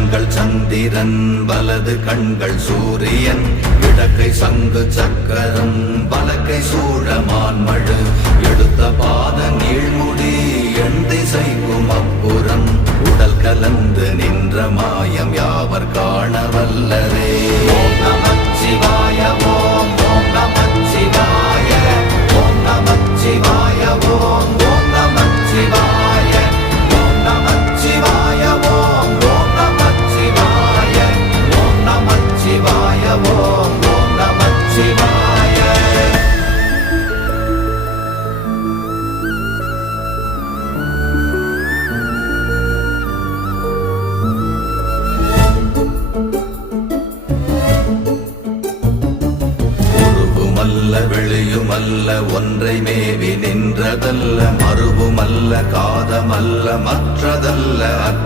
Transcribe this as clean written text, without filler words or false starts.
கண்கள் சந்திரன் வலது கண்கள் சூரியன் இடக்கை சங்கு சக்கரம் வலக்கை சூழமான்மழு எடுத்த பாத நீழ்முடி எண் திசைக்கும் அப்புறம் உடல் கலந்து நின்ற மாயம் யாவர் காண வல்லரே. ஓம் நமச்சிவாய ஓம் ஓம் நமச்சிவாய ஓம் நமச்சிவாய ஓம் ஓம் நமச்சிவாய ஓம் நமச்சிவாய ஓம் ஓம் நமச்சிவாய ஓம் நமச்சிவாய ஓம் ஓம் நமச்சிவாய. வெளியுமல்ல ஒன்றை மேவி நின்றதல்ல மறுவுமல்ல காதமல்ல மற்றத